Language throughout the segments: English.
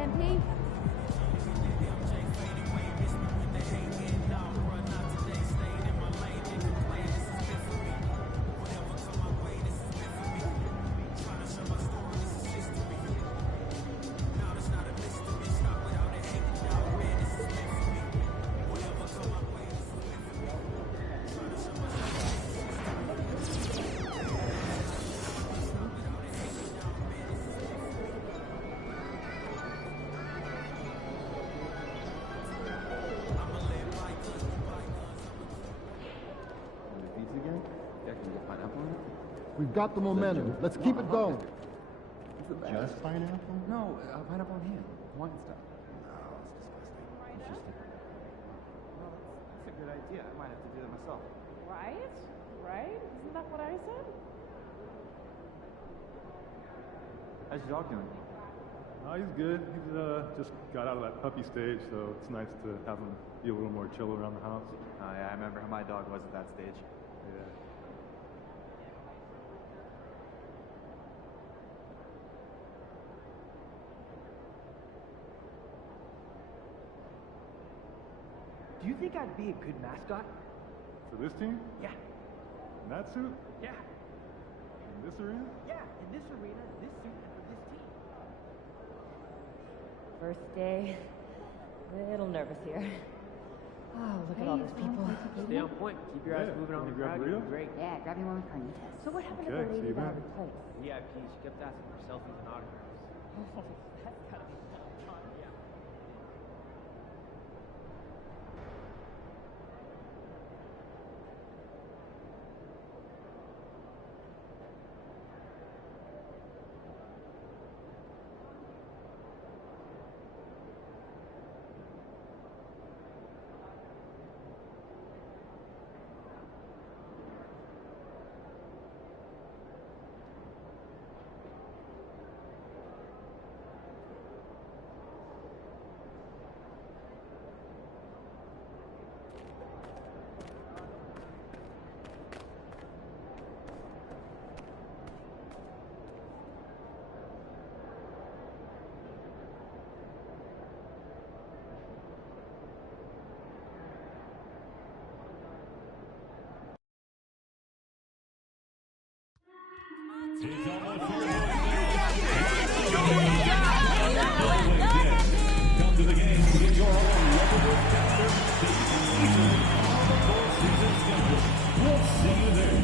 MP? We've got the momentum. Let's keep it going. Just pineapple? No, pineapple on ham. Wine stuff. No, it's disgusting. Well, that's a good idea. I might have to do that myself. Right? Right? Isn't that what I said? How's your dog doing? He's good. He's just got out of that puppy stage, so it's nice to have him be a little more chill around the house. Yeah, I remember how my dog was at that stage. Yeah. Do you think I'd be a good mascot? For this team? Yeah. In that suit? Yeah. In this arena? Yeah, in this arena, this suit, and for this team. First day. A little nervous here. Oh, look at all those people. Stay on point. Keep your eyes moving on the crowd. You're doing great. Yeah, grab me one with carnitas. So what happened to Okay, the lady see you, that man. replaced? VIP, she kept asking for selfies and autographs. That's gotta be fun. Yeah. Come to the game to get your own reputable calendar. All the full season schedule. We'll see you there.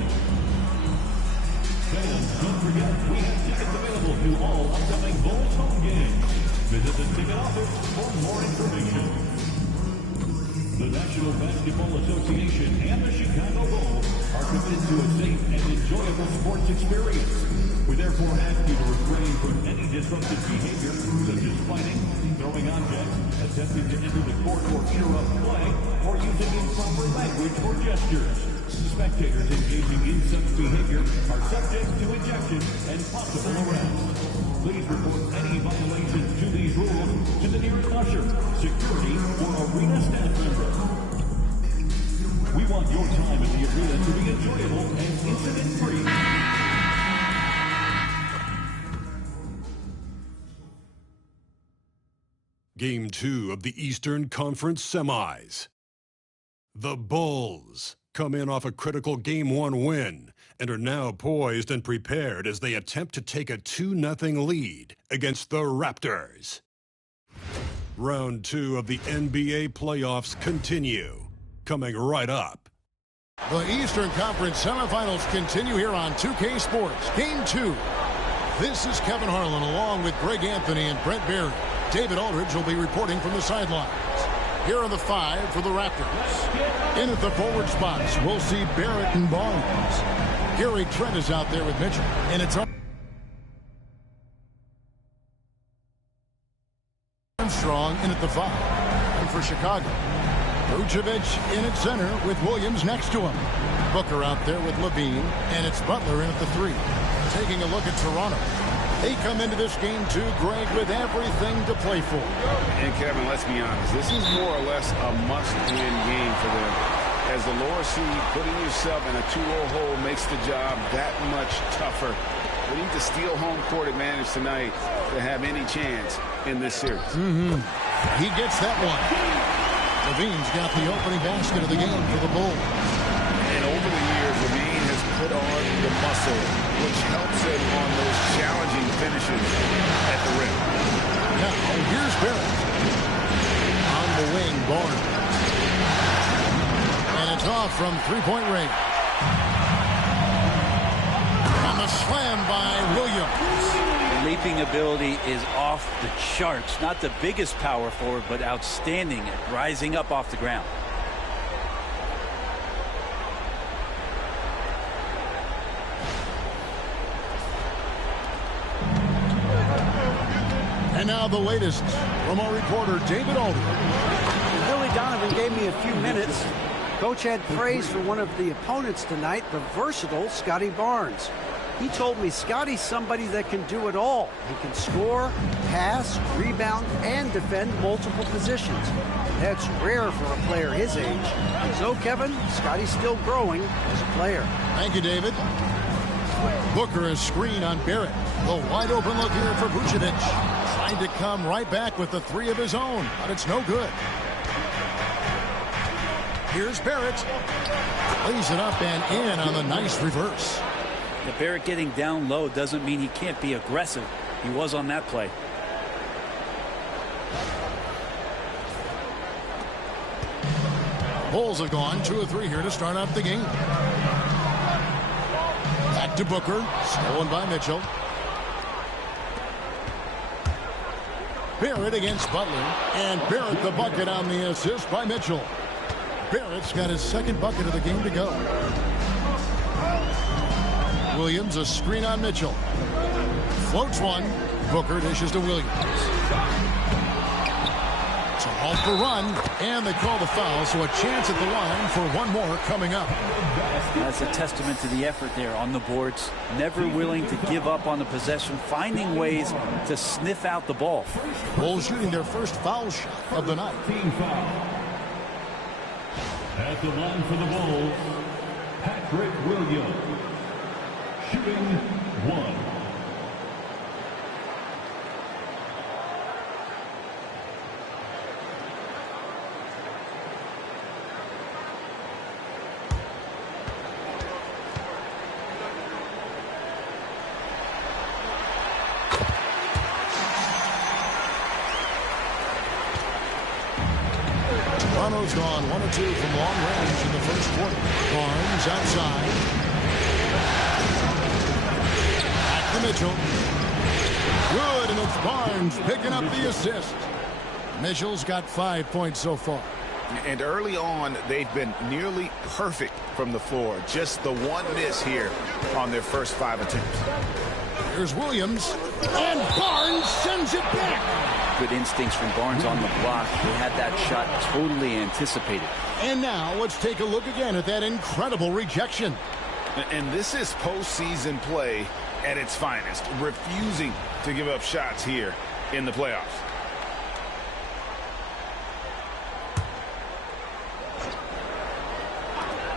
Fans, don't forget, we have tickets available to all upcoming Bulls home games. Visit the ticket office for more information. The National Basketball Association and the Chicago Bulls are committed to a safe and enjoyable sports experience. We therefore ask you to refrain from any disruptive behavior, such as fighting, throwing objects, attempting to enter the court or interrupt play, or using improper language or gestures. Spectators engaging in such behavior are subject to ejection and possible arrest. Please report any violations to these rules to the nearest usher, security, or arena staff member. We want your time in the arena to be enjoyable and incident-free. Game 2 of the Eastern Conference Semis. The Bulls come in off a critical Game 1 win and are now poised and prepared as they attempt to take a 2-0 lead against the Raptors. Round 2 of the NBA playoffs continue, coming right up. The Eastern Conference semifinals continue here on 2K Sports. Game 2. This is Kevin Harlan along with Greg Anthony and Brent Barry. David Aldridge will be reporting from the sidelines. Here are the 5 for the Raptors. In at the forward spots, we'll see Barrett and Barnes. Gary Trent is out there with Mitchell. And it's Armstrong in at the 5. And for Chicago, Vucevic in at center with Williams next to him. Booker out there with Levine. And it's Butler in at the 3. Taking a look at Toronto. They come into this game, too, Greg, with everything to play for. And, Kevin, let's be honest. This is more or less a must-win game for them. As the lower seed, putting yourself in a 2-0 hole makes the job that much tougher. They need to steal home court advantage tonight to have any chance in this series. He gets that one. Levine's got the opening basket of the game for the Bulls. And over the years, Levine has put on the muscle, which helps him on those challenging finishes at the rim. Now, here's Barrett. On the wing, Barnes. And it's off from three-point range. And the slam by Williams. The leaping ability is off the charts. Not the biggest power forward, but outstanding at rising up off the ground. And now the latest from our reporter, David Aldridge. Billy Donovan gave me a few minutes. Coach had praise for one of the opponents tonight, the versatile Scotty Barnes. He told me Scotty's somebody that can do it all. He can score, pass, rebound, and defend multiple positions. That's rare for a player his age. So, Kevin, Scotty's still growing as a player. Thank you, David. Booker is screen on Barrett. The wide open look here for Vucevic. Trying to come right back with the three of his own, but it's no good. Here's Barrett. Lays it up and in on the nice reverse. The Barrett getting down low doesn't mean he can't be aggressive. He was on that play. Bulls have gone 2 of 3 here to start out the game. Back to Booker. Stolen by Mitchell. Barrett against Butler. And Barrett the bucket on the assist by Mitchell. Barrett's got his second bucket of the game to go. Williams a screen on Mitchell. Floats one. Booker dishes to Williams. So off the run, and they call the foul, so a chance at the line for one more coming up. That's a testament to the effort there on the boards. Never willing to give up on the possession, finding ways to sniff out the ball. Bulls shooting their first foul shot of the night. At the line for the Bulls, Patrick Williams, shooting 1. Toronto's gone 1 of 2 from long range in the first quarter. Barnes outside. Back to Mitchell. Good, and it's Barnes picking up the assist. Mitchell's got 5 points so far. And early on, they've been nearly perfect from the floor. Just the one miss here on their first 5 attempts. Here's Williams, and Barnes sends it back. Good instincts from Barnes on the block. He had that shot totally anticipated. And now let's take a look again at that incredible rejection. And this is postseason play at its finest, refusing to give up shots here in the playoffs.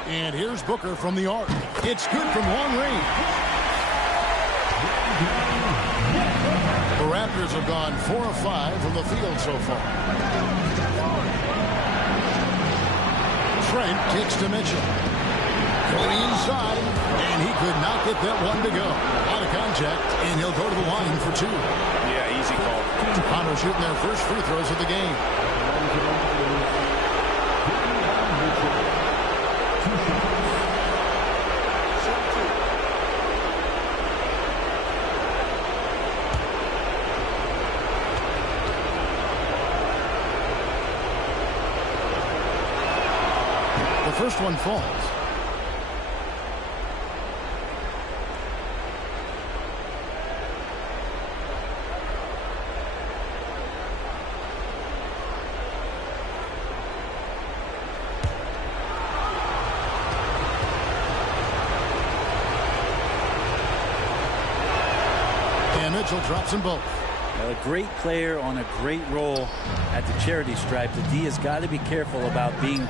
And here's Booker from the arc. It's good from long range. The Raptors have gone 4 of 5 from the field so far. Trent kicks to Mitchell. Going inside, and he could not get that one to go. Out of contact, and he'll go to the line for 2. Yeah, easy call. Toronto shooting their first free throws of the game. The first one falls. And Mitchell drops them both. A great player on a great role at the charity stripe. The D has got to be careful about being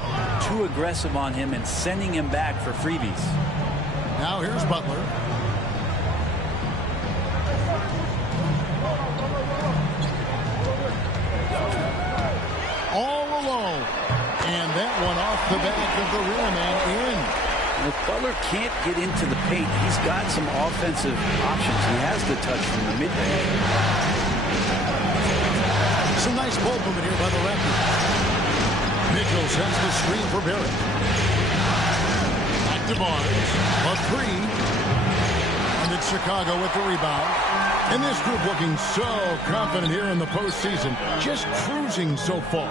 too aggressive on him and sending him back for freebies. Now here's Butler. alone. And that one off the back of the rim and in. If Butler can't get into the paint, he's got some offensive options. He has the touch from the mid-range. Some nice ball movement here by the Raptors. Mitchell sends the screen for Barrett. Back to Barnes. A three. And it's Chicago with the rebound. And this group looking so confident here in the postseason. Just cruising so far.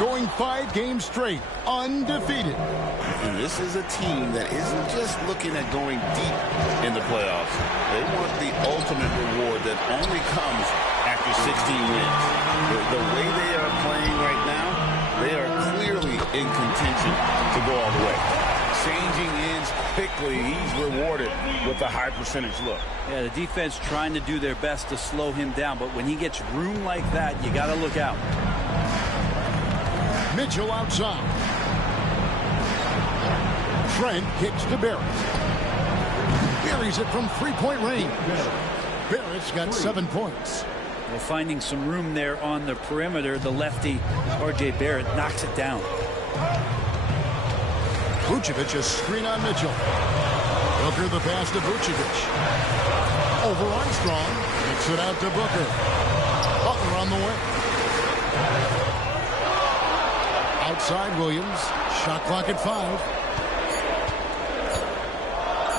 Going 5 games straight. Undefeated. And this is a team that isn't just looking at going deep in the playoffs. They want the ultimate reward that only comes after 16 wins. The way they are playing right now, they are clearly in contention to go all the way. Changing ends quickly, he's rewarded with a high percentage look. Yeah, the defense trying to do their best to slow him down, but when he gets room like that, you got to look out. Mitchell outside. Trent kicks to Barrett. Buries it from three-point range. Barrett's got 7 points. Well, finding some room there on the perimeter, the lefty, R.J. Barrett, knocks it down. Vucevic, a screen on Mitchell. Booker the pass to Vucevic. Over Armstrong. Kicks it out to Booker. Butler on the way. Outside Williams. Shot clock at 5.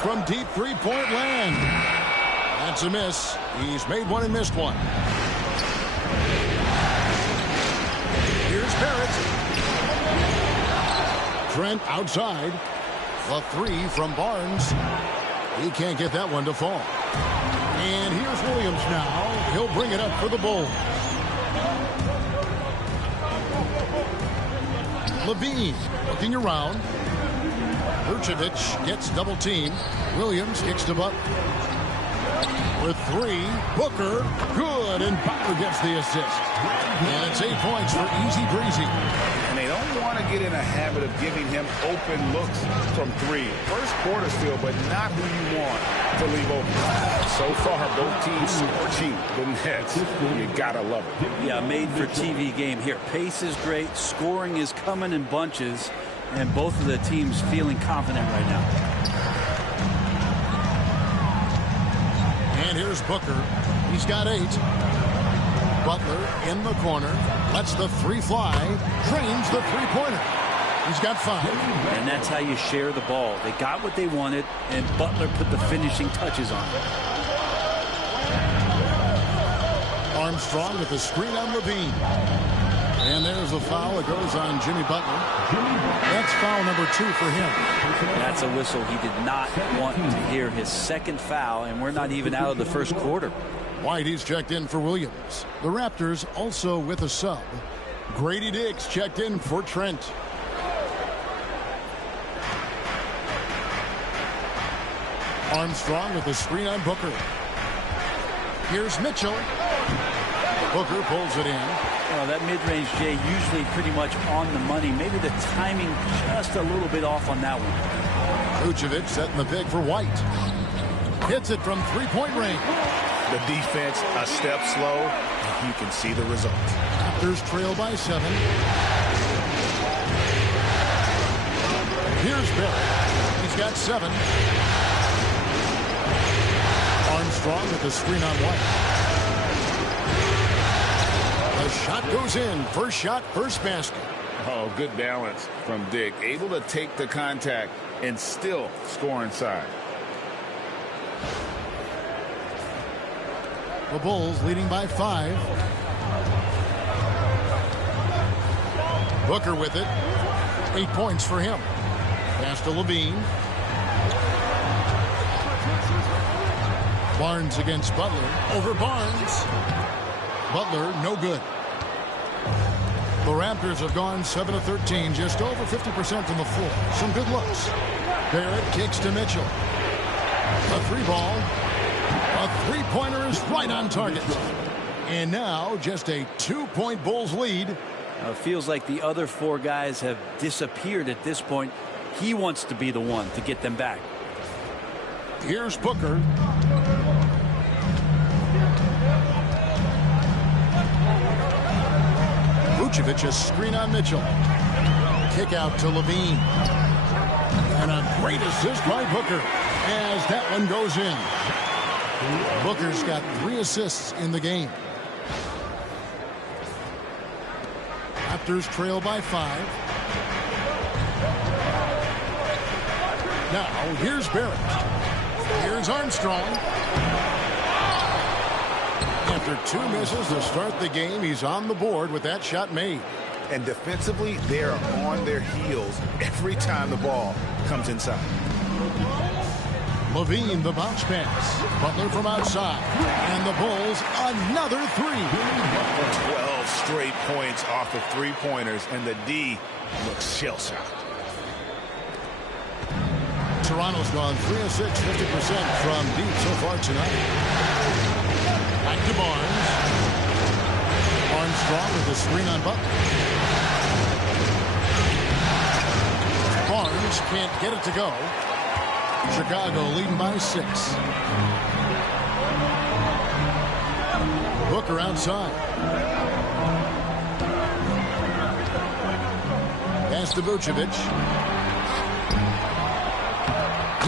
From deep three-point land. That's a miss. He's made one and missed one. Here's Barrett. Trent outside. A three from Barnes. He can't get that one to fall. And here's Williams now. He'll bring it up for the Bulls. Levine looking around. Vucevic gets double teamed. Williams kicks to Butler. With 3. Booker. Good. And Butler gets the assist. And it's 8 points for easy breezy. And they don't want to get in a habit of giving him open looks from 3. First quarter still, but not who you want to leave open. So far, both teams scorching the nets. You gotta love it. Yeah, made for TV game here. Pace is great. Scoring is coming in bunches. And both of the teams feeling confident right now. And here's Booker. He's got 8. Butler in the corner. Lets the 3 fly. Drains the three-pointer. He's got 5. And that's how you share the ball. They got what they wanted, and Butler put the finishing touches on it. Armstrong with the screen on Levine. And there's a foul. It goes on Jimmy Butler. That's foul number 2 for him. That's a whistle. He did not want to hear his second foul, and we're not even out of the first quarter. Whitey's checked in for Williams. The Raptors also with a sub. Grady Diggs checked in for Trent. Armstrong with the screen on Booker. Here's Mitchell. Booker pulls it in. Well, that mid-range, Jay, usually pretty much on the money. Maybe the timing just a little bit off on that one. Vucevic setting the pick for White. Hits it from three-point range. The defense a step slow, and you can see the result. Raptors trail by 7. Here's Barrett. He's got 7. Armstrong with the screen on White. The shot goes in. First shot, first basket. Oh, good balance from Dick. Able to take the contact and still score inside. The Bulls leading by 5. Booker with it. 8 points for him. Pass to Levine. Barnes against Butler. Over Barnes. Butler, no good. The Raptors have gone 7 of 13, just over 50% from the floor. Some good looks. Barrett kicks to Mitchell. A 3-ball. A 3-pointer is right on target. And now just a 2-point Bulls lead. Feels like the other 4 guys have disappeared at this point. He wants to be the one to get them back. Here's Booker. Vucevic, a screen on Mitchell. Kick out to Levine. And a great assist by Booker as that one goes in. Booker's got 3 assists in the game. Raptors trail by 5. Now, here's Barrett. Here's Armstrong. After 2 misses to start the game, he's on the board with that shot made. And defensively, they are on their heels every time the ball comes inside. Levine, the bounce pass. Butler from outside. And the Bulls, another 3. 12 straight points off of 3-pointers, and the D looks shell-shocked. Toronto's gone 3 of 6, 50% from deep so far tonight. Back to Barnes. Armstrong with the screen on Butler. Barnes can't get it to go. Chicago leading by 6. Booker outside. Pass to Vucevic.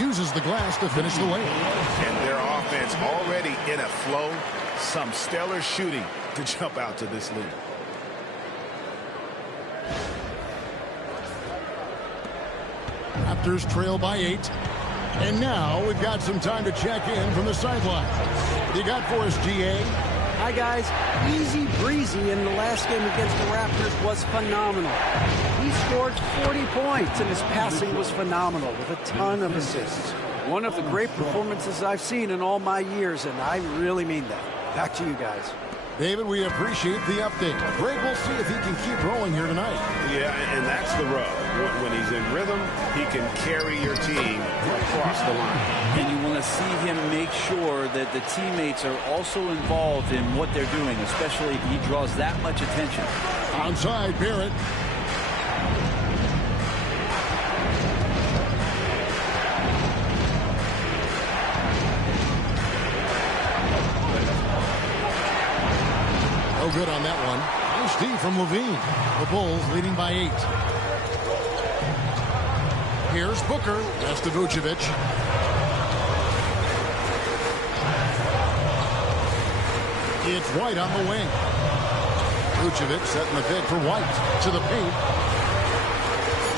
Uses the glass to finish the layup. And their offense already in a flow. Some stellar shooting to jump out to this lead. Raptors trail by 8. And now we've got some time to check in from the sideline. What do you got for us, GA? Hi, guys. Easy breezy in the last game against the Raptors was phenomenal. He scored 40 points, and his passing was phenomenal with a ton of assists. One of the great performances I've seen in all my years, and I really mean that. Back to you guys. David, we appreciate the update. Greg, we'll see if he can keep rolling here tonight. Yeah, and that's the rub. When he's in rhythm, he can carry your team across the line. And you want to see him make sure that the teammates are also involved in what they're doing, especially if he draws that much attention. Outside, Barrett. No good on that one. Nice D from Levine. The Bulls leading by 8. Here's Booker. That's to Vucevic. It's White on the wing. Vucevic setting the bid for White. To the paint.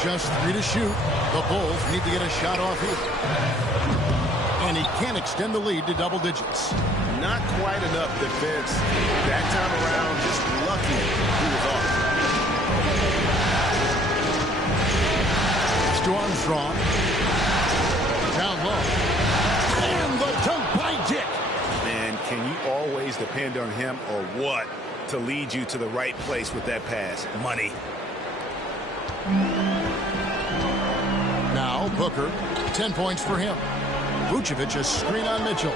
Just 3 to shoot. The Bulls need to get a shot off here. And he can't extend the lead to double digits. Not quite enough defense. That time around, just lucky he was off. To Armstrong. Down low. And the dunk by Dick. Man, can you always depend on him or what to lead you to the right place with that pass? Money. Now Booker. 10 points for him. Vucevic a screen on Mitchell.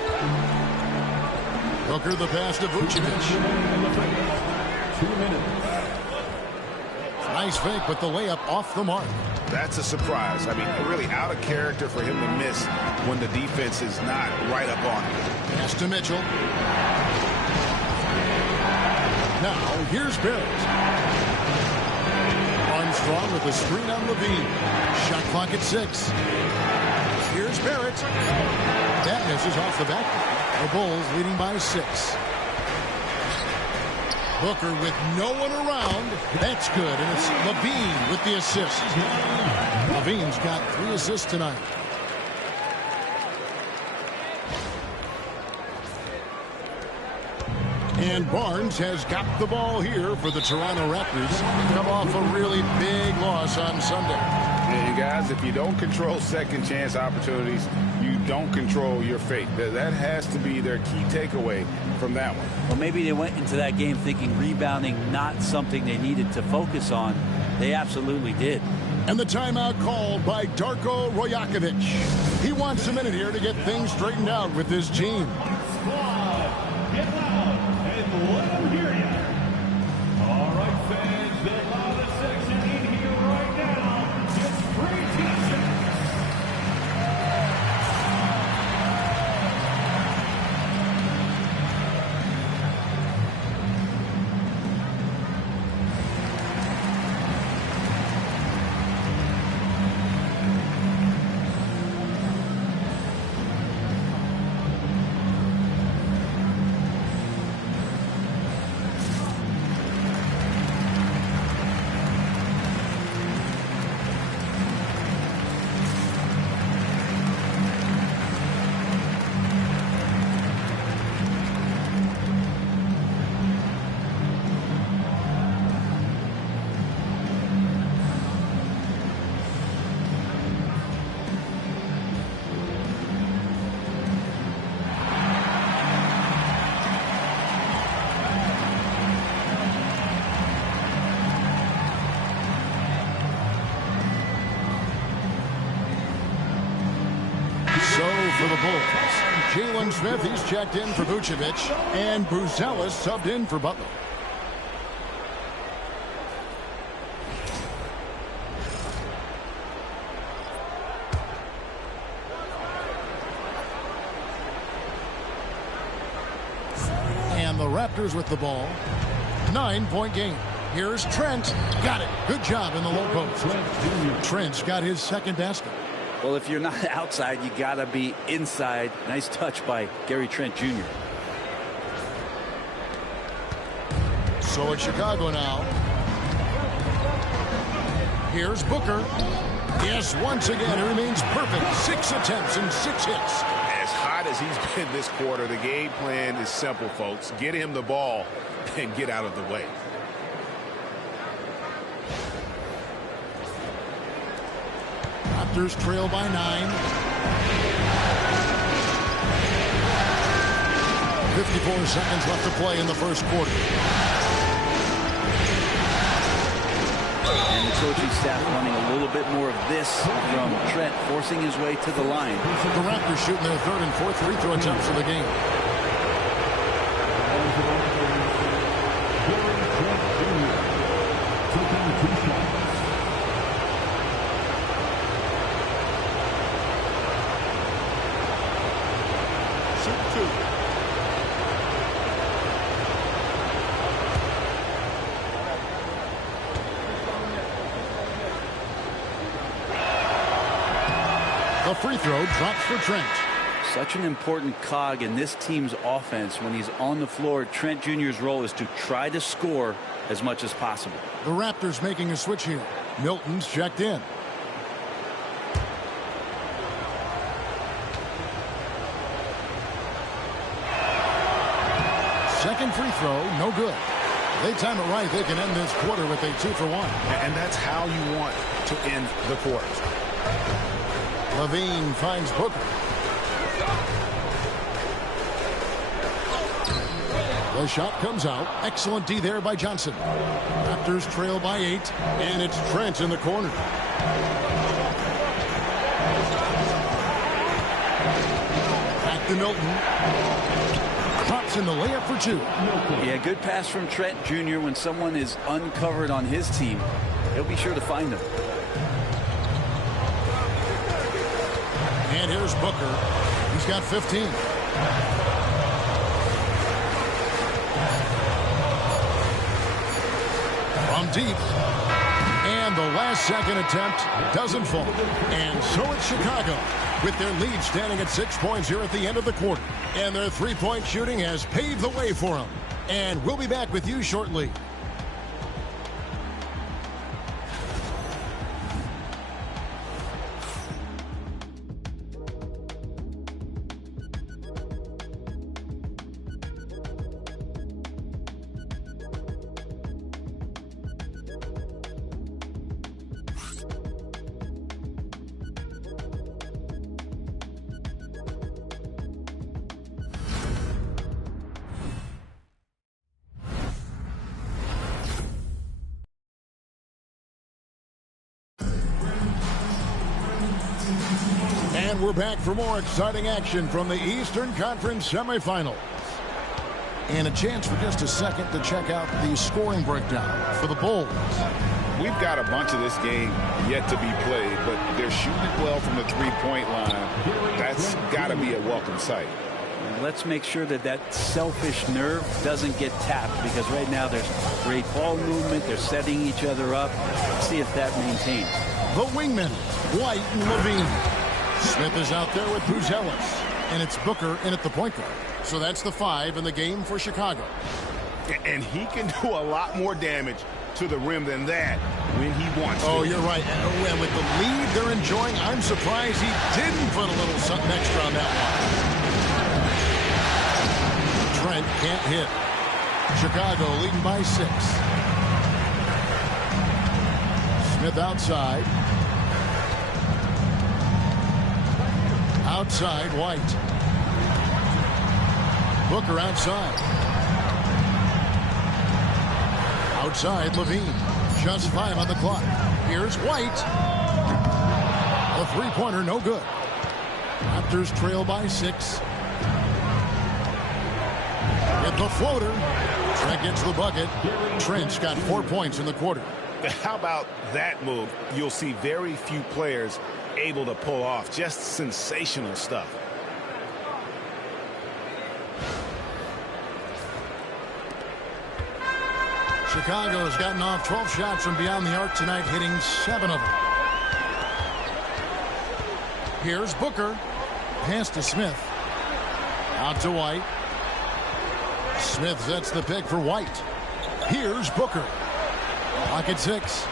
Booker the pass to Vucevic. 2 minutes. Nice fake, but the layup off the mark. That's a surprise. I mean, really out of character for him to miss when the defense is not right up on him. Pass to Mitchell. Now, here's Barrett. Armstrong with the screen on Levine. Shot clock at 6. Here's Barrett. That misses off the back. The Bulls leading by 6. Booker with no one around. That's good. And it's Levine with the assist. Levine's got 3 assists tonight. And Barnes has got the ball here for the Toronto Raptors. Come off a really big loss on Sunday. Yeah, you guys, if you don't control second chance opportunities, you don't control your fate. That has to be their key takeaway from that one. Well, maybe they went into that game thinking rebounding not something they needed to focus on. They absolutely did. And the timeout called by Darko Rajakovic. He wants a minute here to get things straightened out with his team. Squad, get loud and let them hear you. All right, fans, the loudest section in here right now. It's crazy. for the Bulls. Jalen Smith, he's checked in for Vucevic. And Bruzelis subbed in for Butler. And the Raptors with the ball. 9-point game. Here's Trent. Got it. Good job in the low post. Trent's got his second basket. Well, if you're not outside, you got to be inside. Nice touch by Gary Trent Jr. So it's Chicago now. Here's Booker. Yes, once again, he remains perfect. 6 attempts and 6 hits. As hot as he's been this quarter, the game plan is simple, folks. Get him the ball and get out of the way. Raptors trail by 9. 54 seconds left to play in the first quarter. And the coaching staff wanting a little bit more of this from Trent, forcing his way to the line. The Raptors shooting their third and fourth free throw attempts of the game. The free throw drops for Trent. Such an important cog in this team's offense. When he's on the floor, Trent Jr.'s role is to try to score as much as possible. The Raptors making a switch here. Milton's checked in. Second free throw, no good. They time it right, they can end this quarter with a 2-for-1. And that's how you want to end the quarter. Levine finds Booker. The shot comes out. Excellent D there by Johnson. Raptors trail by 8, and it's Trent in the corner. Back to Milton. Drops in the layup for 2. Yeah, good pass from Trent Jr. When someone is uncovered on his team, he'll be sure to find them. And here's Booker. He's got 15. From deep. And the last second attempt doesn't fall. And so it's Chicago with their lead standing at 6 points here at the end of the quarter. And their three-point shooting has paved the way for them. And we'll be back with you shortly. And we're back for more exciting action from the Eastern Conference semifinals. And a chance for just a second to check out the scoring breakdown for the Bulls. We've got a bunch of this game yet to be played, but they're shooting it well from the three-point line. That's got to be a welcome sight. Let's make sure that that selfish nerve doesn't get tapped, because right now there's great ball movement. They're setting each other up. Let's see if that maintains. The wingmen, White and Levine. Smith is out there with Bruzelis, and it's Booker in at the point guard. So that's the 5 in the game for Chicago. And he can do a lot more damage to the rim than that when he wants to. Oh, you're right. And with the lead they're enjoying, I'm surprised he didn't put a little something extra on that one. Trent can't hit. Chicago leading by 6. Smith outside. Outside, White. Booker outside. Outside, Levine. Just 5 on the clock. Here's White. The three-pointer, no good. Raptors trail by 6. At the floater. Trent gets the bucket. Trent's got 4 points in the quarter. How about that move? You'll see very few players able to pull off. Just sensational stuff. Chicago's gotten off 12 shots from beyond the arc tonight, hitting 7 of them. Here's Booker. Pass to Smith. Out to White. Smith sets the pick for White. Here's Booker. Clock at 6.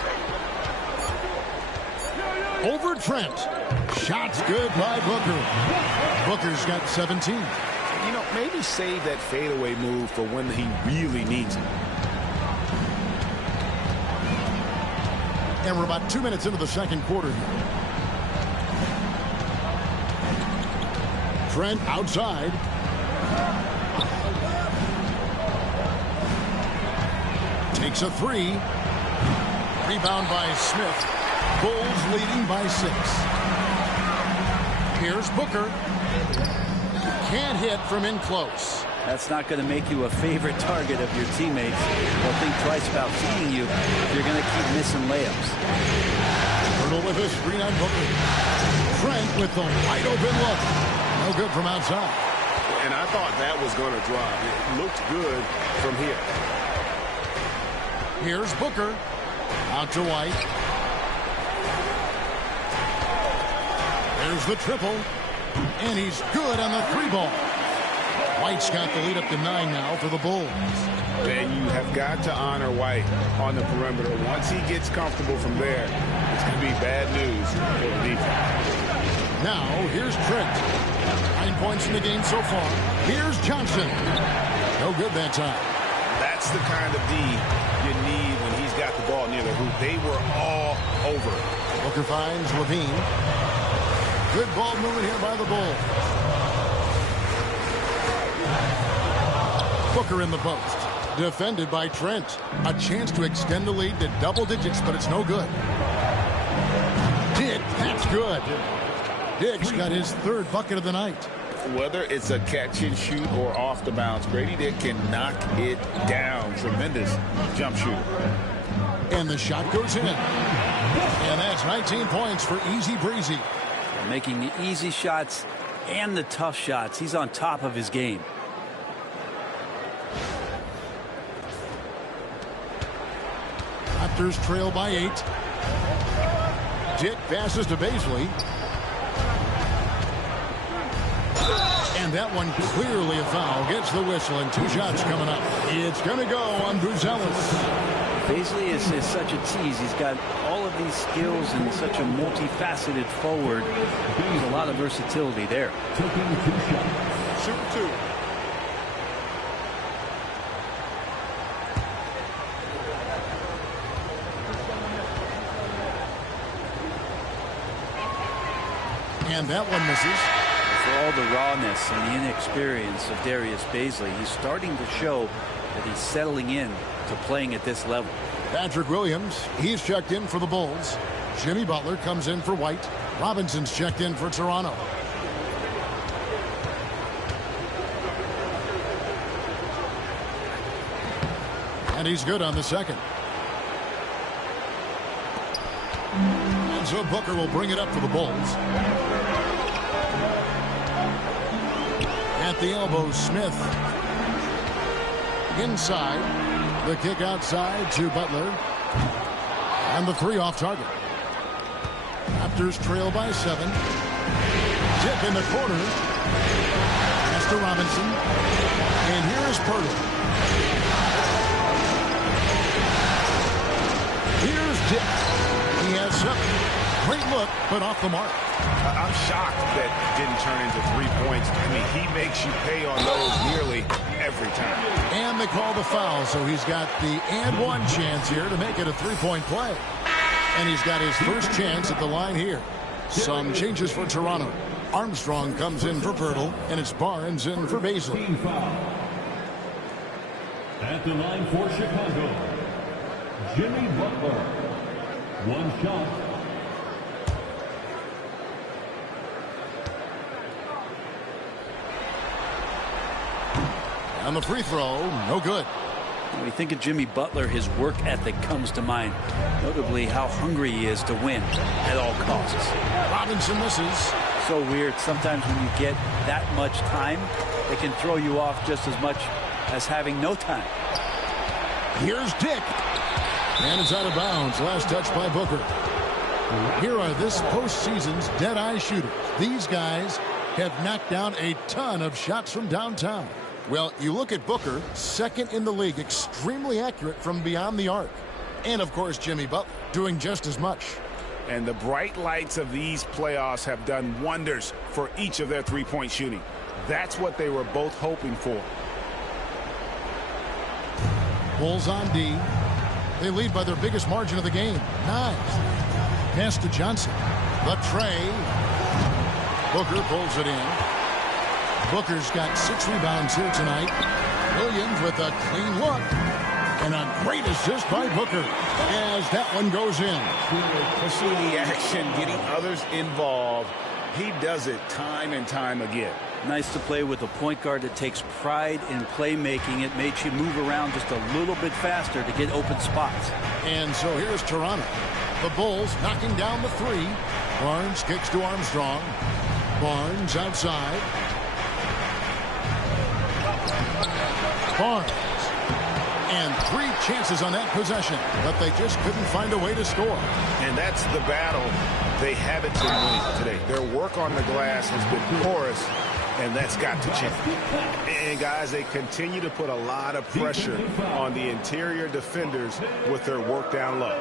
Over Trent. Shots good by Booker. Booker's got 17. You know, maybe save that fadeaway move for when he really needs it. And we're about 2 minutes into the second quarter here. Trent outside. Takes a 3. Rebound by Smith. Bulls leading by 6. Here's Booker. Can't hit from in close. That's not going to make you a favorite target of your teammates. They'll think twice about feeding you if you're going to keep missing layups. Hurdle with a screen on Booker. Trent with the wide open look. No good from outside. And I thought that was going to drop. It looked good from here. Here's Booker. Out to White. There's the triple. And he's good on the 3 ball. White's got the lead up to 9 now for the Bulls. And you have got to honor White on the perimeter. Once he gets comfortable from there, it's going to be bad news for the defense. Now, here's Trent. 9 points in the game so far. Here's Johnson. No good that time. That's the kind of D you need when he's got the ball near the hoop. They were all over. Booker finds Levine. Good ball movement here by the Bulls. Booker in the post. Defended by Trent. A chance to extend the lead to double digits, but it's no good. Dick, that's good. Dick's got his 3rd bucket of the night. Whether it's a catch and shoot or off the bounce, Grady Dick can knock it down. Tremendous jump shooter. And the shot goes in. And that's 19 points for Easy Breezy. Making the easy shots and the tough shots. He's on top of his game. Raptors trail by 8. Dick passes to Baisley. And that one clearly a foul. Gets the whistle and 2 shots coming up. It's going to go on Buzelis. Baisley is such a tease. He's got all of these skills and such a multifaceted forward. There's a lot of versatility there. Taking 2 shots. Shoot 2. And that one misses. For all the rawness and the inexperience of Darius Baisley, he's starting to show that he's settling in to playing at this level. Patrick Williams, he's checked in for the Bulls. Jimmy Butler comes in for White. Robinson's checked in for Toronto. And he's good on the second. And so Booker will bring it up for the Bulls. At the elbow, Smith. Inside. The kick outside to Butler. And the 3 off target. Raptors trail by 7. Tip in the corner. Pass to Robinson. And here is Pirtle. Here's Dick. He has 7. Great look, but off the mark. I'm shocked that didn't turn into 3 points. I mean, he makes you pay on those nearly every time. And they call the foul, so he's got the and 1 chance here to make it a 3-point play. And he's got his first chance at the line here. Some changes for Toronto. Armstrong comes in for Pirtle, and it's Barnes in for Baisley. At the line for Chicago, Jimmy Butler. 1 shot. On the free throw, no good. When you think of Jimmy Butler, his work ethic comes to mind. Notably, how hungry he is to win at all costs. Robinson misses. So weird. Sometimes when you get that much time, it can throw you off just as much as having no time. Here's Dick. And it's out of bounds. Last touch by Booker. Here are this postseason's dead-eye shooters. These guys have knocked down a ton of shots from downtown. Well, you look at Booker, second in the league, extremely accurate from beyond the arc. And, of course, Jimmy Butler doing just as much. And the bright lights of these playoffs have done wonders for each of their three-point shooting. That's what they were both hoping for. Bulls on D. They lead by their biggest margin of the game, 9. Pass to Johnson. The tray. Booker pulls it in. Booker's got 6 rebounds here tonight. Williams with a clean look. And a great assist by Booker as that one goes in. Pushing the action, getting others involved. He does it time and time again. Nice to play with a point guard that takes pride in playmaking. It makes you move around just a little bit faster to get open spots. And so here's Toronto. The Bulls knocking down the 3. Barnes kicks to Armstrong. Barnes outside. Barnes. And 3 chances on that possession, but they just couldn't find a way to score. And that's the battle they haven't been winning today. Their work on the glass has been porous, and that's got to change. And, guys, they continue to put a lot of pressure on the interior defenders with their work down low.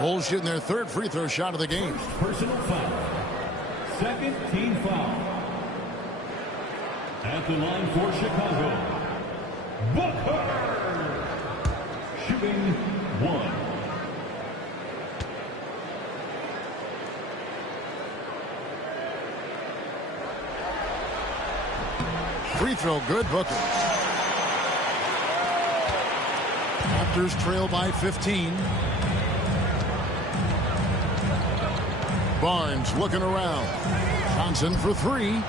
Bulls shooting their 3rd free throw shot of the game. Personal foul. 2nd team foul. At the line for Chicago, Booker. Shooting 1. Free throw good, Booker. Raptors trail by 15. Barnes looking around. Johnson for 3.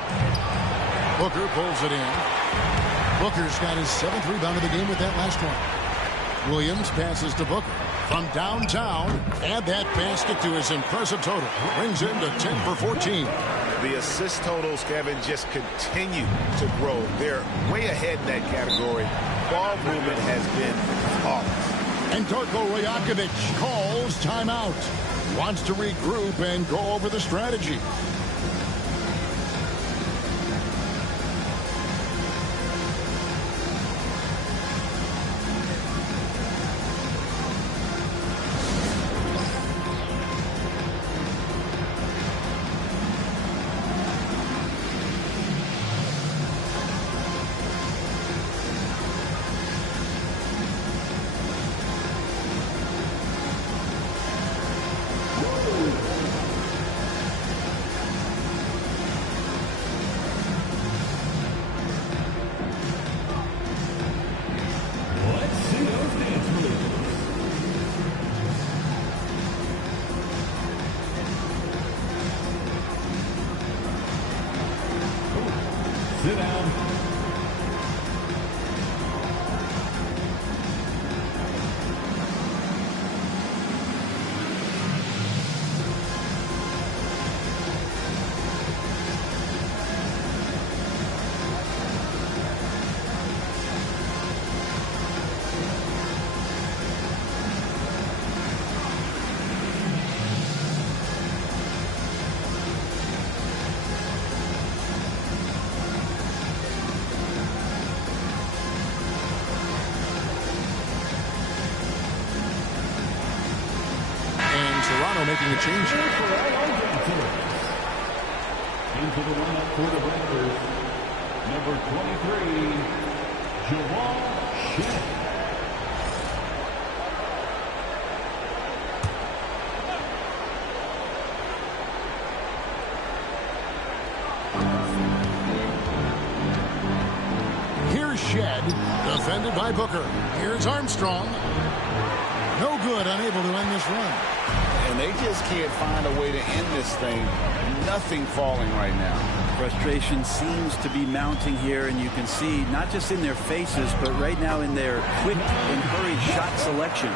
Booker pulls it in. Booker's got his 7th rebound of the game with that last one. Williams passes to Booker from downtown. Add that basket to his impressive total. Brings him to 10 for 14. The assist totals, Kevin, just continue to grow. They're way ahead in that category. Ball movement has been flawless. And Darko Rajakovic calls timeout. Wants to regroup and go over the strategy. Sit down. Toronto making a change. Into the lineup for the Raptors, number 23, Jamal Shead. Here's Shed, defended by Booker. Here's Armstrong. No good, unable to end this run. And they just can't find a way to end this thing. Nothing falling right now. Frustration seems to be mounting here, and you can see not just in their faces, but right now in their quick and hurried shot selection.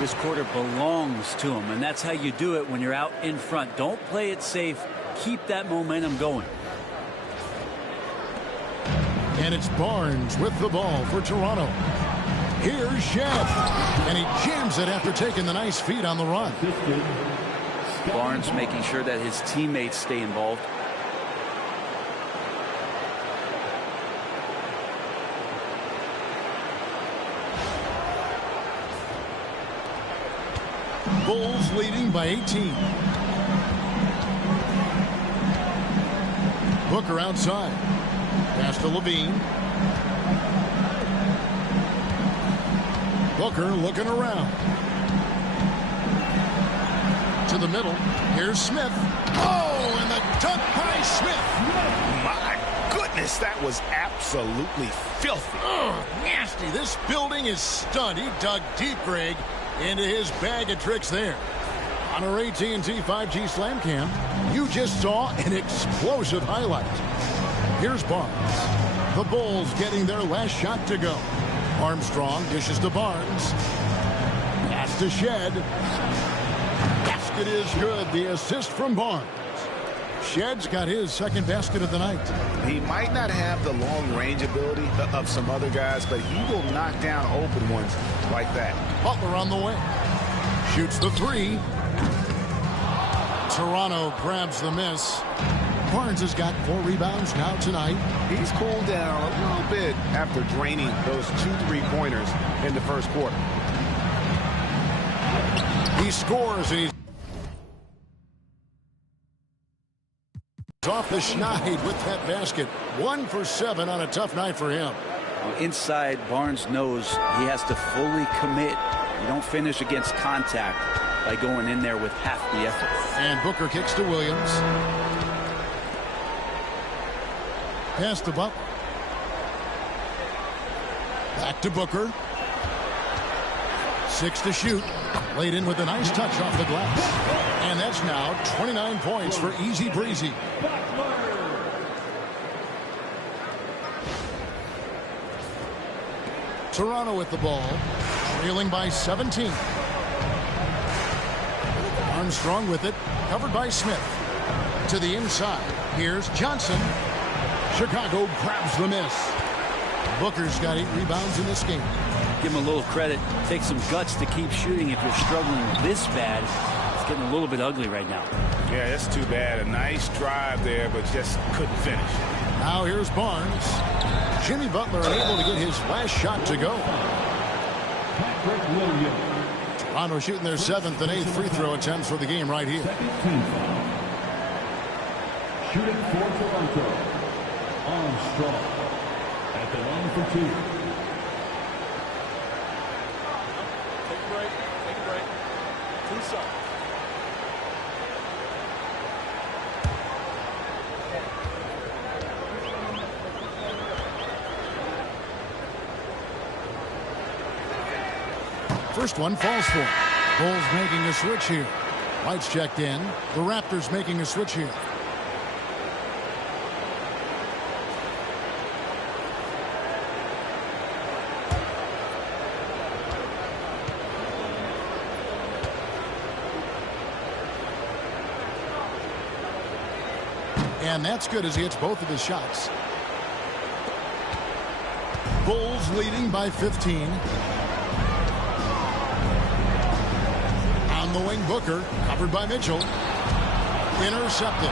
This quarter belongs to them, and that's how you do it when you're out in front. Don't play it safe. Keep that momentum going. And it's Barnes with the ball for Toronto. Here's Shed, and he jams it after taking the nice feed on the run. Barnes making sure that his teammates stay involved. Bulls leading by 18. Booker outside. Pass to Levine. Booker looking around. To the middle. Here's Smith. Oh, and the dunk by Smith. My goodness, that was absolutely filthy. Oh, nasty. This building is stunned. He dug deep, Greg, into his bag of tricks there. On our AT&T 5G Slam Cam, you just saw an explosive highlight. Here's Barnes. The Bulls getting their last shot to go. Armstrong dishes to Barnes. Pass to Shed. Basket is good. The assist from Barnes. Shed's got his second basket of the night. He might not have the long-range ability of some other guys, but he will knock down open ones like that. Butler on the way. Shoots the three. Toronto grabs the miss. Barnes has got 4 rebounds now tonight. He's cooled down a little bit after draining those 2 3-pointers in the first quarter. He scores, and he's off the schneid with that basket. 1 for 7 on a tough night for him. Inside, Barnes knows he has to fully commit. You don't finish against contact by going in there with half the effort. And Booker kicks to Williams. Pass to Butler. Back to Booker. 6 to shoot. Laid in with a nice touch off the glass. And that's now 29 points for Easy Breezy. Toronto with the ball. Trailing by 17. Armstrong with it. Covered by Smith. To the inside. Here's Johnson. Chicago grabs the miss. Booker's got 8 rebounds in this game. Give him a little credit. Take some guts to keep shooting if you're struggling this bad. It's getting a little bit ugly right now. Yeah, that's too bad. A nice drive there, but just couldn't finish. Now here's Barnes. Jimmy Butler unable to get his last shot to go. Toronto shooting their 7th and 8th free throw attempts for the game right here. Shooting for Toronto, Armstrong at the line for 2. Take a break. Take a break. 2 shots. First one falls for him. Bulls making a switch here. Lights checked in. The Raptors making a switch here. And that's good as he hits both of his shots. Bulls leading by 15. On the wing, Booker, covered by Mitchell. Intercepted.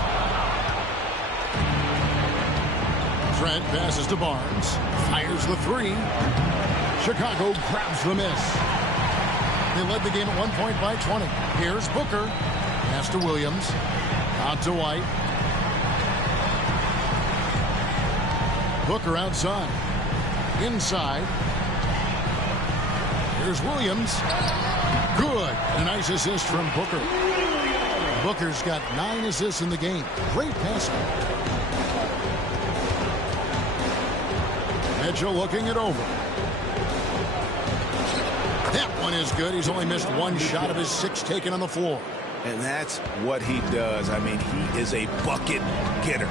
Trent passes to Barnes. Fires the 3. Chicago grabs the miss. They led the game at 1 point by 20. Here's Booker. Pass to Williams. Out to White. Booker outside. Inside. Here's Williams. Good. A nice assist from Booker. Booker's got 9 assists in the game. Great passing. Mitchell looking it over. That one is good. He's only missed 1 shot of his 6 taken on the floor. And that's what he does. I mean, he is a bucket getter.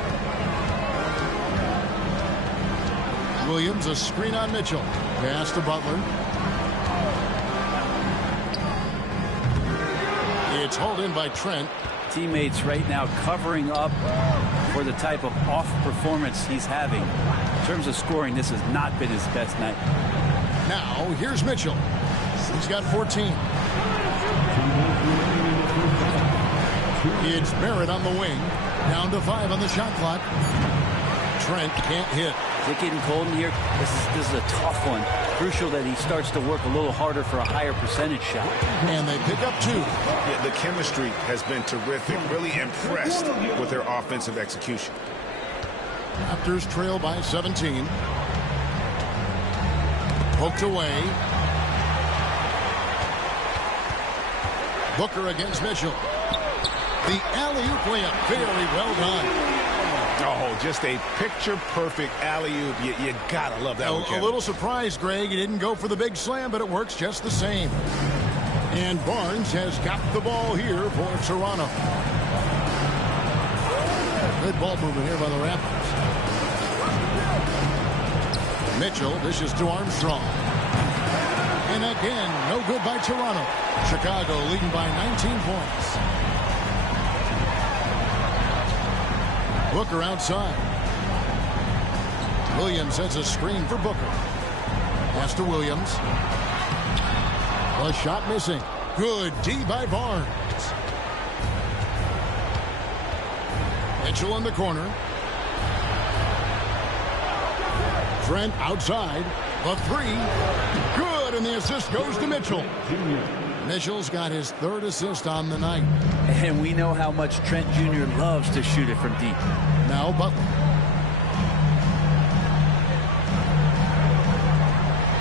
Williams, a screen on Mitchell. Pass to Butler. It's hauled in by Trent. Teammates right now covering up for the type of off performance he's having. In terms of scoring, this has not been his best night. Now, here's Mitchell. He's got 14. It's Barrett on the wing. Down to 5 on the shot clock. Trent can't hit. Is it getting cold in here? This is a tough one. Crucial that he starts to work a little harder for a higher percentage shot. And they pick up 2. Yeah, the chemistry has been terrific. Really impressed with their offensive execution. Raptors trail by 17. Poked away. Booker against Mitchell. The alley-oop layup, very well done. Oh, just a picture-perfect alley-oop. You gotta love that one, Kevin. A little surprised, Greg. He didn't go for the big slam, but it works just the same. And Barnes has got the ball here for Toronto. Good ball movement here by the Raptors. Mitchell dishes to Armstrong. And again, no good by Toronto. Chicago leading by 19 points. Booker outside. Williams has a screen for Booker. Pass to Williams. A shot missing. Good D by Barnes. Mitchell in the corner. Trent outside. The 3. Good, and the assist goes to Mitchell. Mitchell's got his 3rd assist on the night. And we know how much Trent Jr. loves to shoot it from deep. Now Butler.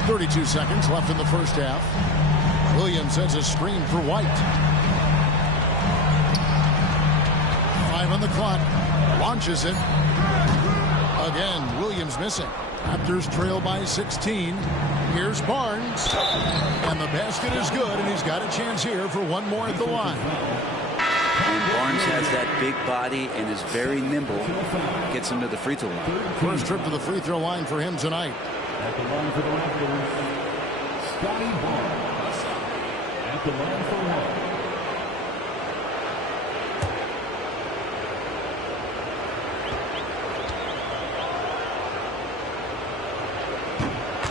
32 seconds left in the first half. Williams has a screen for White. 5 on the clock. Launches it. Again, Williams missing. Raptors trail by 16. Here's Barnes. And the basket is good, and he's got a chance here for one more at the line. And Barnes has that big body and is very nimble. Gets him to the free throw line. First trip to the free throw line for him tonight. At the line for the Raptors, Scotty Barnes. At the line for one.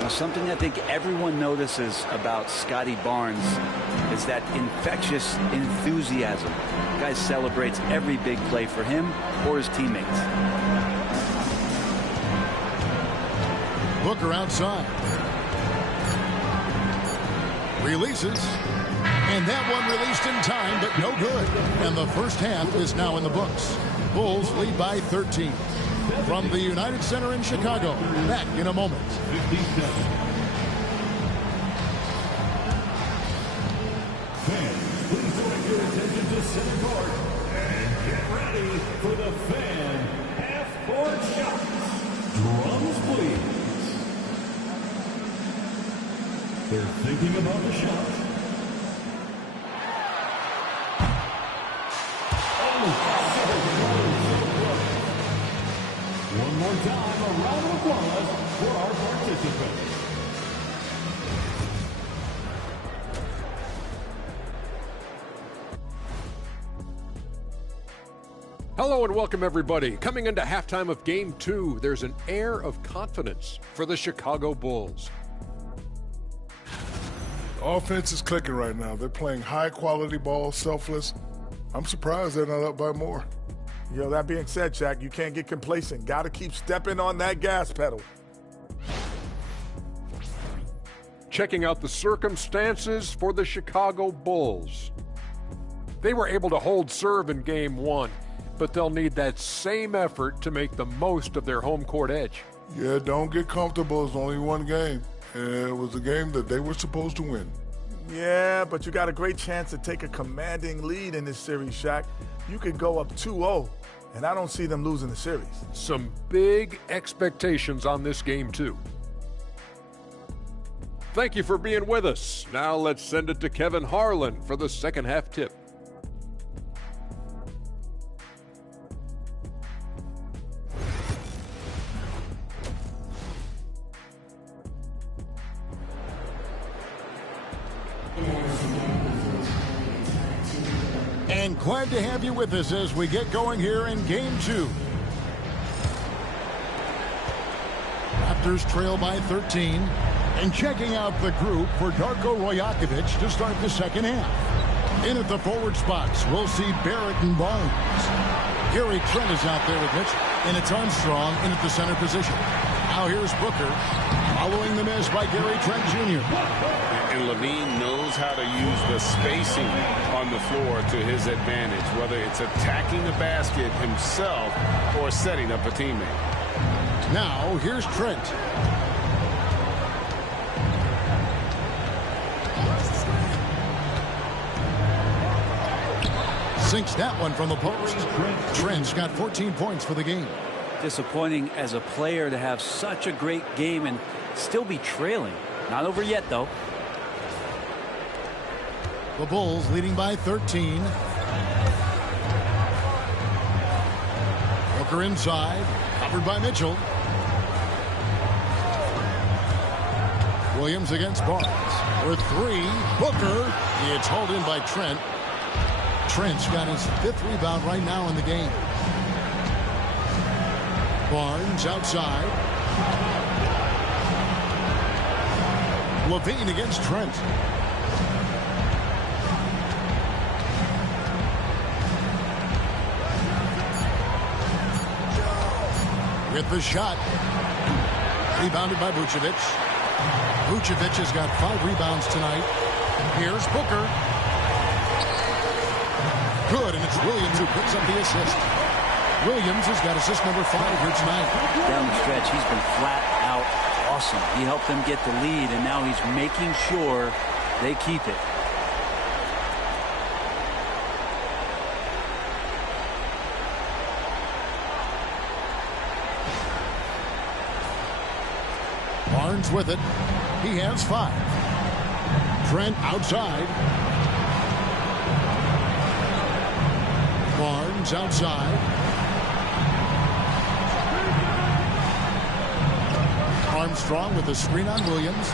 Something I think everyone notices about Scotty Barnes is that infectious enthusiasm. The guy celebrates every big play for him or his teammates. Booker outside. Releases. And that one released in time, but no good. And the first half is now in the books. Bulls lead by 13. From the United Center in Chicago. Back in a moment. 57. Fans, please direct your attention to center court and get ready for the fan half-court shots. Drums, please. They're thinking about the shot. One more time, a round of applause for our participants. Hello and welcome everybody. Coming into halftime of Game 2, there's an air of confidence for the Chicago Bulls. The offense is clicking right now. They're playing high-quality ball, selfless. I'm surprised they're not up by more. You know, that being said, Shaq, you can't get complacent. Got to keep stepping on that gas pedal. Checking out the circumstances for the Chicago Bulls. They were able to hold serve in Game 1, but they'll need that same effort to make the most of their home court edge. Yeah, don't get comfortable. It's only one game. And it was a game that they were supposed to win. Yeah, but you got a great chance to take a commanding lead in this series, Shaq. You could go up 2-0. And I don't see them losing the series. Some big expectations on this game, too. Thank you for being with us. Now let's send it to Kevin Harlan for the second half tip. Glad to have you with us as we get going here in Game 2. Raptors trail by 13. And checking out the group for Darko Rajakovic to start the second half. In at the forward spots, we'll see Barrett and Barnes. Gary Trent is out there with Mitch, and it's Armstrong in at the center position. Now here's Booker, following the miss by Gary Trent Jr. And Levine knows how to use the spacing on the floor to his advantage, whether it's attacking the basket himself or setting up a teammate. Now here's Trent. Sinks that one from the post. Trent's got 14 points for the game. Disappointing as a player to have such a great game and still be trailing. Not over yet, though. The Bulls leading by 13. Booker inside, covered by Mitchell. Williams against Barnes. For three, Booker. It's hauled in by Trent. Trent's got his 5th rebound right now in the game. Barnes outside. Levine against Trent. With the shot. Rebounded by Vucevic. Vucevic has got 5 rebounds tonight. Here's Booker. Good, and it's Williams who picks up the assist. Williams has got assist number 5 here tonight. Down the stretch, he's been flat out awesome. He helped them get the lead, and now he's making sure they keep it. Barnes with it. He has 5. Trent outside. Barnes outside. Armstrong with the screen on Williams.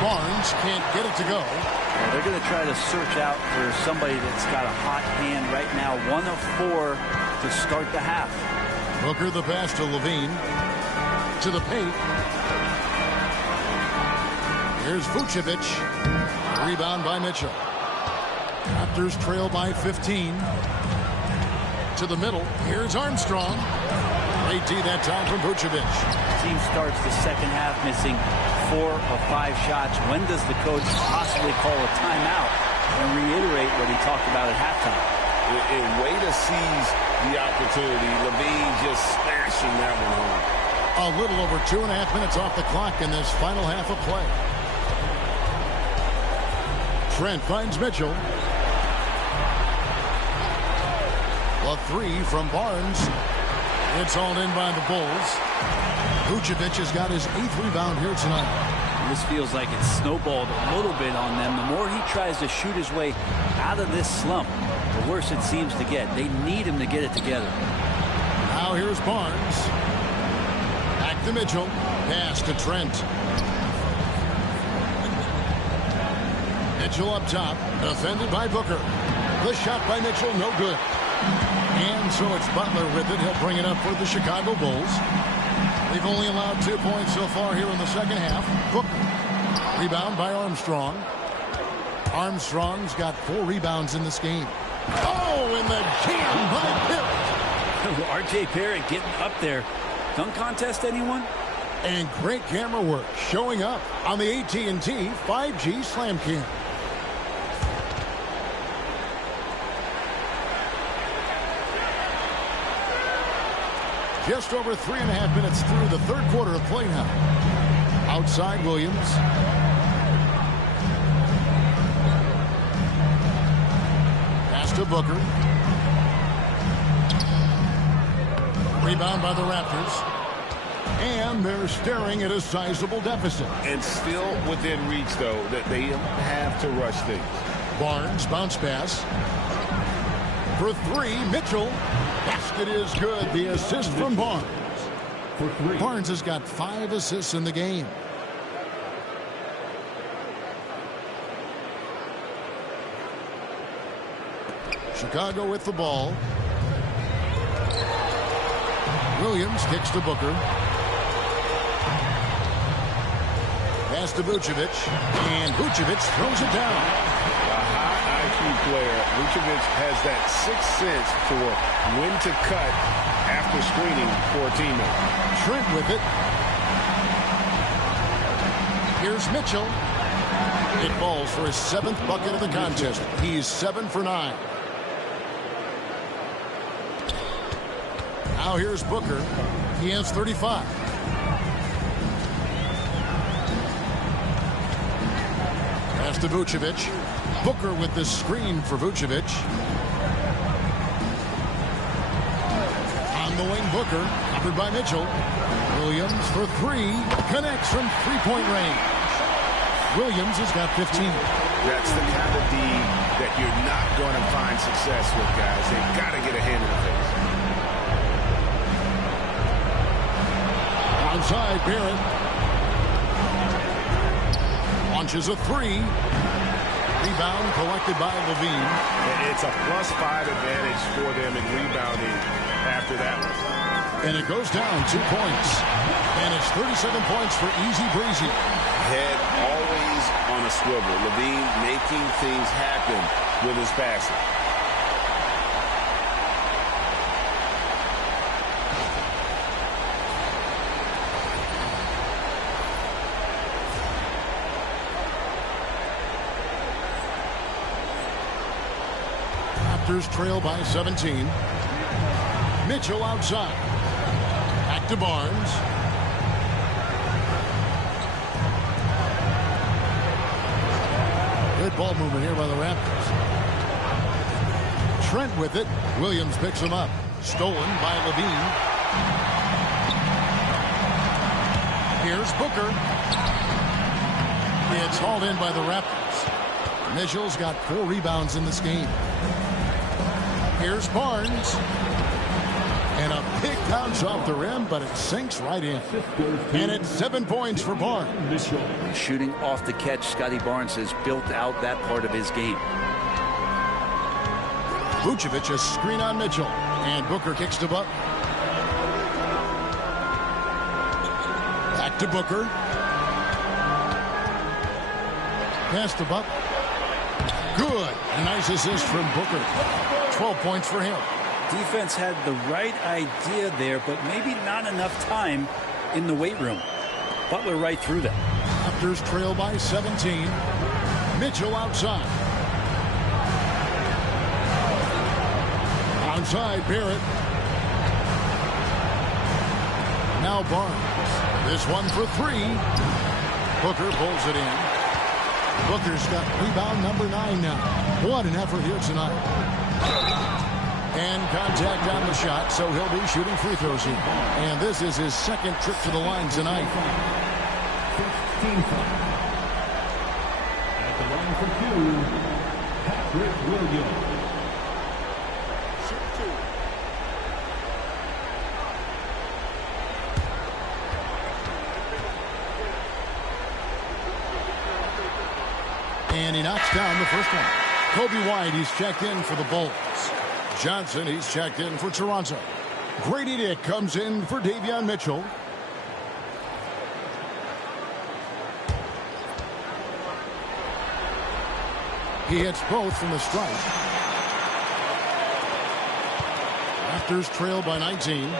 Barnes can't get it to go. Well, they're going to try to search out for somebody that's got a hot hand right now. 1 of 4 to start the half. Booker the pass to Levine. To the paint. Here's Vucevic. Rebound by Mitchell. Raptors trail by 15. To the middle. Here's Armstrong. Great D that time from Vucevic. Team starts the second half missing 4 of 5 shots. When does the coach possibly call a timeout and reiterate what he talked about at halftime? A way to seize the opportunity. Levine just smashing that one home. A little over 2.5 minutes off the clock in this final half of play. Trent finds Mitchell. A 3 from Barnes. It's hauled in by the Bulls. Vucevic has got his 8th rebound here tonight. This feels like it's snowballed a little bit on them. The more he tries to shoot his way out of this slump, the worse it seems to get. They need him to get it together. Now here's Barnes. Back to Mitchell. Pass to Trent. Mitchell up top. Defended by Booker. The shot by Mitchell, no good. And so it's Butler with it. He'll bring it up for the Chicago Bulls. They've only allowed 2 points so far here in the second half. Booker. Rebound by Armstrong. Armstrong's got 4 rebounds in this game. Oh, and the jam by Barrett. R.J. Barrett getting up there. Dunk contest, anyone? And great camera work showing up on the AT&T 5G Slam Cam. Just over 3.5 minutes through the third quarter of play now. Outside Williams. Pass to Booker. Rebound by the Raptors. And they're staring at a sizable deficit. And still within reach, though, that they don't have to rush things. Barnes, bounce pass. For 3, Mitchell. Basket is good. The assist from Barnes. Barnes has got 5 assists in the game. Chicago with the ball. Williams kicks to Booker. Pass to Vucevic, and Vucevic throws it down. A high IQ player. Vucevic has that sixth sense for when to cut after screening for a teammate. Trent with it. Here's Mitchell. It falls for his 7th bucket of the contest. He's 7 for 9. Now here's Booker. He has 35. Pass to Vucevic. Booker with the screen for Vucevic. On the wing, Booker. Covered by Mitchell. Williams for 3. Connects from three-point range. Williams has got 15. That's the kind of D that you're not going to find success with, guys. They've got to get a hand in the face. Outside, Barrett. Launches a 3. Rebound collected by Levine. It's a +5 advantage for them in rebounding after that one. And it goes down 2 points. And it's 37 points for Easy Breezy. Head always on a swivel. Levine making things happen with his passing. Raptors trail by 17. Mitchell outside. Back to Barnes. Good ball movement here by the Raptors. Trent with it. Williams picks him up. Stolen by Levine. Here's Booker. It's hauled in by the Raptors. Mitchell's got 4 rebounds in this game. Here's Barnes. And a big bounce off the rim, but it sinks right in. And it's 7 points for Barnes. Shooting off the catch, Scotty Barnes has built out that part of his game. Vucevic a screen on Mitchell. And Booker kicks to Buck. Back to Booker. Pass to Buck. Good. A nice assist from Booker. 12 points for him. Defense had the right idea there, but maybe not enough time in the weight room. Butler right through them. Raptors trail by 17. Mitchell outside. Outside, Barrett. Now Barnes. This one for 3. Booker pulls it in. Booker's got rebound number 9 now. What an effort here tonight. And contact on the shot, so he'll be shooting free throws here. And this is his 2nd trip to the line tonight. At the line for 2, Patrick Williams. And he knocks down the first one. Kobe White, he's checked in for the Bulls. Johnson, he's checked in for Toronto. Grady Dick comes in for Davion Mitchell. He hits both from the stripe. Raptors trail by 19.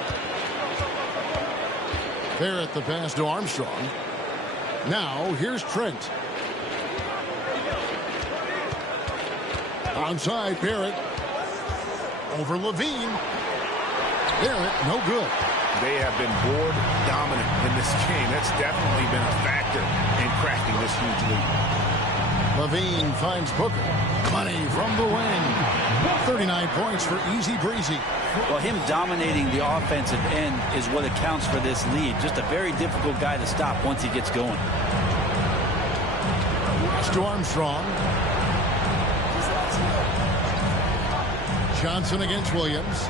Barrett the pass to Armstrong. Now here's Trent. Onside, Barrett. Over Levine. Barrett, no good. They have been board dominant in this game. That's definitely been a factor in cracking this huge lead. Levine finds Booker. Money from the wing. 39 points for Easy Breezy. Well, him dominating the offensive end is what accounts for this lead. Just a very difficult guy to stop once he gets going. Pass to Armstrong. Johnson against Williams.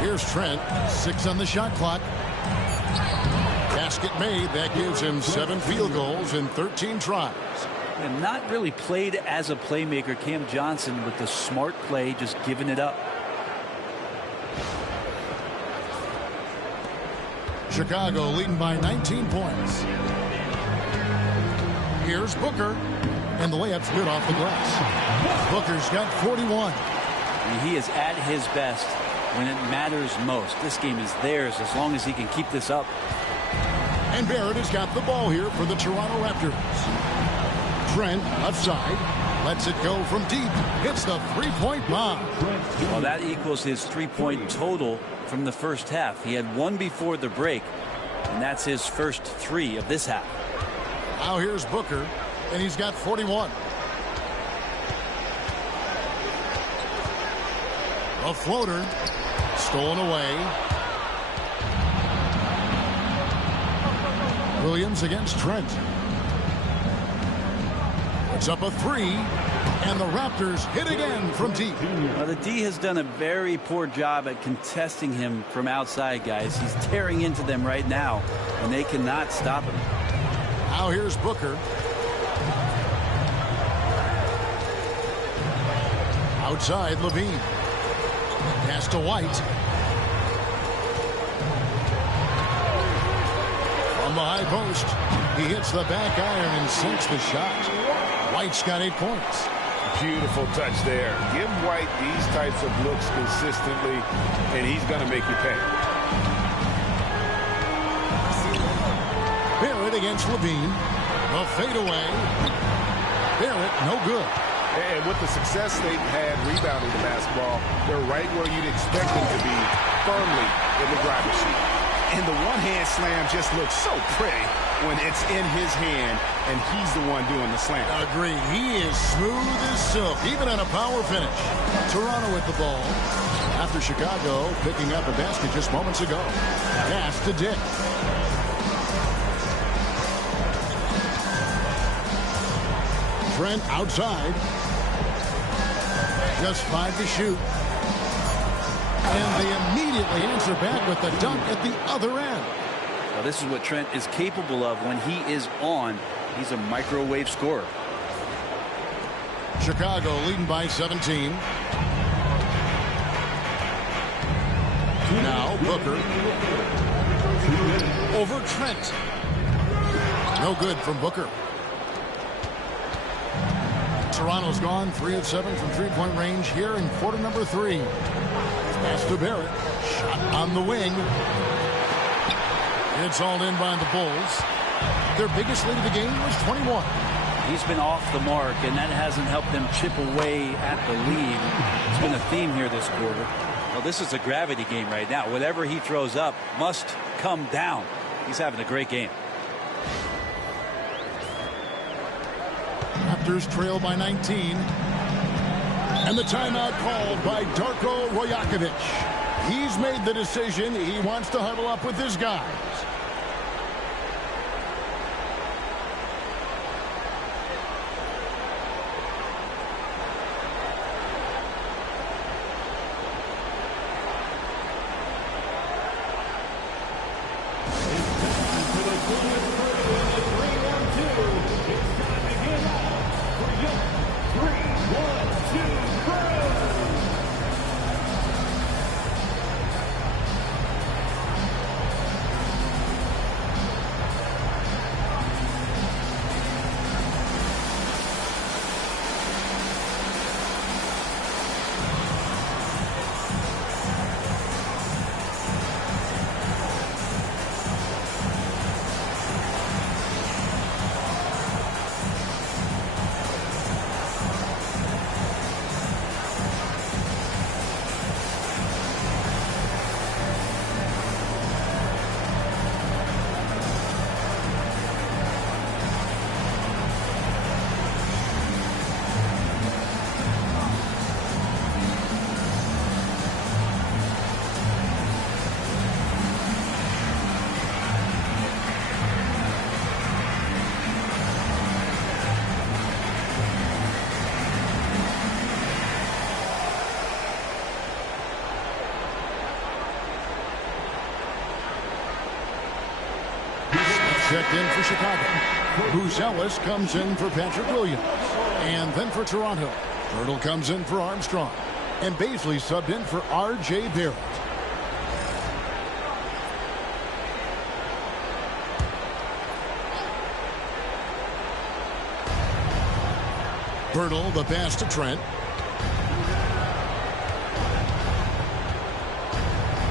Here's Trent. 6 on the shot clock. Basket made. That gives him 7 field goals in 13 tries. And not really played as a playmaker. Cam Johnson with the smart play, just giving it up. Chicago leading by 19 points. Here's Booker, and the layup's good off the glass. Booker's got 41. And he is at his best when it matters most. This game is theirs as long as he can keep this up. And Barrett has got the ball here for the Toronto Raptors. Trent, left side, lets it go from deep. Hits the three-point bomb. Well, that equals his three-point total from the first half. He had one before the break, and that's his first three of this half. Now here's Booker, and he's got 41. A floater, stolen away. Williams against Trent. It's up a three, and the Raptors hit again from deep. Well, the D has done a very poor job at contesting him from outside, guys. He's tearing into them right now, and they cannot stop him. Now here's Booker. Outside, Levine. Pass to White. From the high post, he hits the back iron and sinks the shot. White's got 8 points. Beautiful touch there. Give White these types of looks consistently, and he's going to make you pay. Barrett against Levine. The fadeaway. Barrett, no good. And with the success they've had rebounding the basketball, they're right where you'd expect them to be, firmly in the driver's seat. And the one-hand slam just looks so pretty when it's in his hand and he's the one doing the slam. Agree. He is smooth as silk, even on a power finish. Toronto with the ball. After Chicago picking up a basket just moments ago. Pass to Dick. Trent outside. Just 5 to shoot. And they immediately answer back with the dunk at the other end. Well, this is what Trent is capable of when he is on. He's a microwave scorer. Chicago leading by 17. Now Booker. Over Trent. No good from Booker. Toronto's gone 3 of 7 from three-point range here in quarter number 3. Pass to Barrett. Shot on the wing. It's hauled in by the Bulls. Their biggest lead of the game was 21. He's been off the mark, and that hasn't helped them chip away at the lead. It's been a theme here this quarter. Well, this is a gravity game right now. Whatever he throws up must come down. He's having a great game. Raptors trail by 19. And the timeout called by Darko Rajakovic. He's made the decision. He wants to huddle up with his guys. checked in for Chicago. Bruce Ellis comes in for Patrick Williams. And then for Toronto, Hurdle comes in for Armstrong. And Baisley subbed in for R.J. Barrett. Hurdle, the pass to Trent.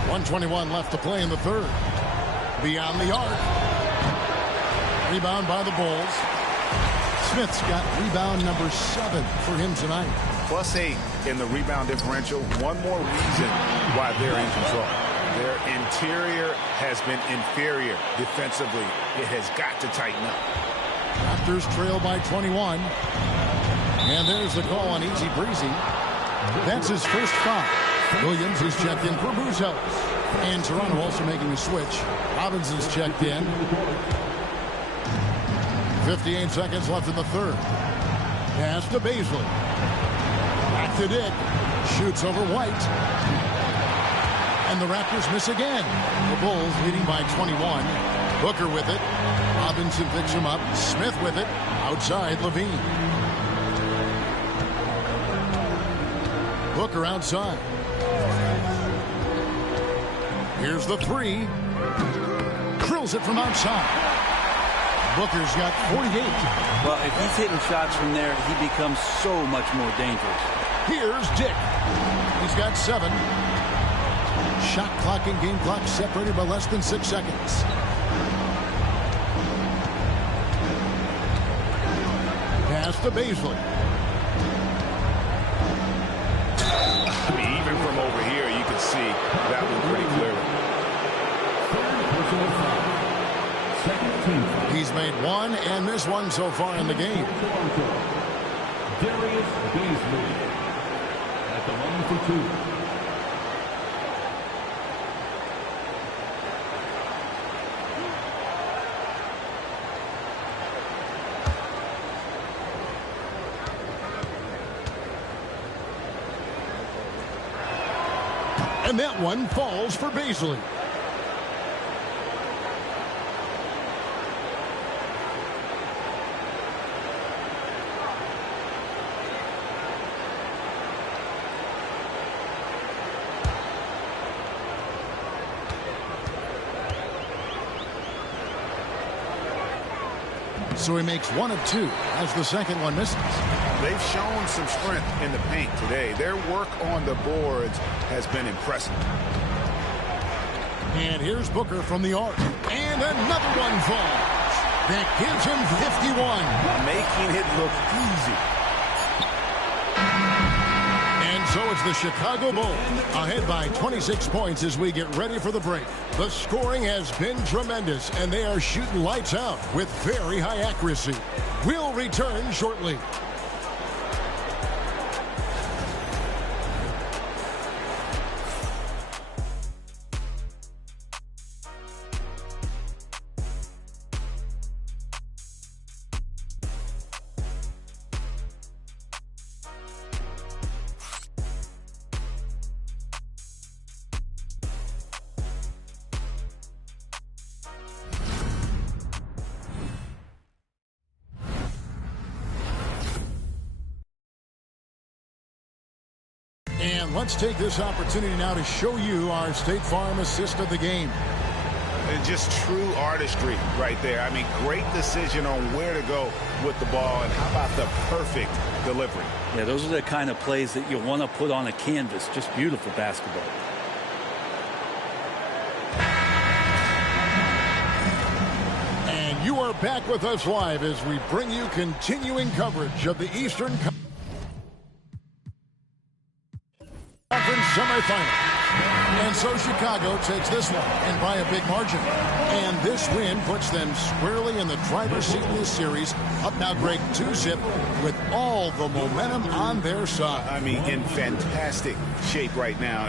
1:21 left to play in the third. Beyond the arc. Rebound by the Bulls. Smith's got rebound number 7 for him tonight. +8 in the rebound differential. One more reason why they're in control. Their interior has been inferior defensively. It has got to tighten up. Raptors trail by 21. And there's the call on Easy Breezy. That's his first foul. Williams is checked in for Bruce Ellis. And Toronto also making a switch. Robinson's checked in. 58 seconds left in the third. Pass to Baisley. Back to Dick. Shoots over White. And the Raptors miss again. The Bulls leading by 21. Booker with it. Robinson picks him up. Smith with it. Outside Levine. Booker outside. Here's the three. Drills it from outside. Booker's got 48. Well, if he's hitting shots from there, he becomes so much more dangerous. Here's Dick. He's got 7. Shot clock and game clock separated by less than 6 seconds. Pass to Baisley. I mean, even from over here, you can see that one pretty clearly. He's made 1 and missed 1 so far in the game. Darius Baisley at the line for 2. And that one falls for Baisley. So he makes 1 of 2 as the second one misses. They've shown some strength in the paint today. Their work on the boards has been impressive. And here's Booker from the arc. And another one falls. That gives him 51. Making it look easy. And so it's the Chicago Bulls ahead by 26 points as we get ready for the break. The scoring has been tremendous, and they are shooting lights out with very high accuracy. We'll return shortly. And let's take this opportunity now to show you our State Farm assist of the game. Just true artistry right there. I mean, great decision on where to go with the ball, and how about the perfect delivery? Yeah, those are the kind of plays that you want to put on a canvas. Just beautiful basketball. And you are back with us live as we bring you continuing coverage of the Eastern Conference semifinal. And so Chicago takes this one, and by a big margin. And this win puts them squarely in the driver's seat in this series. Up now, Greg, 2-zip with all the momentum on their side. I mean, in fantastic shape right now.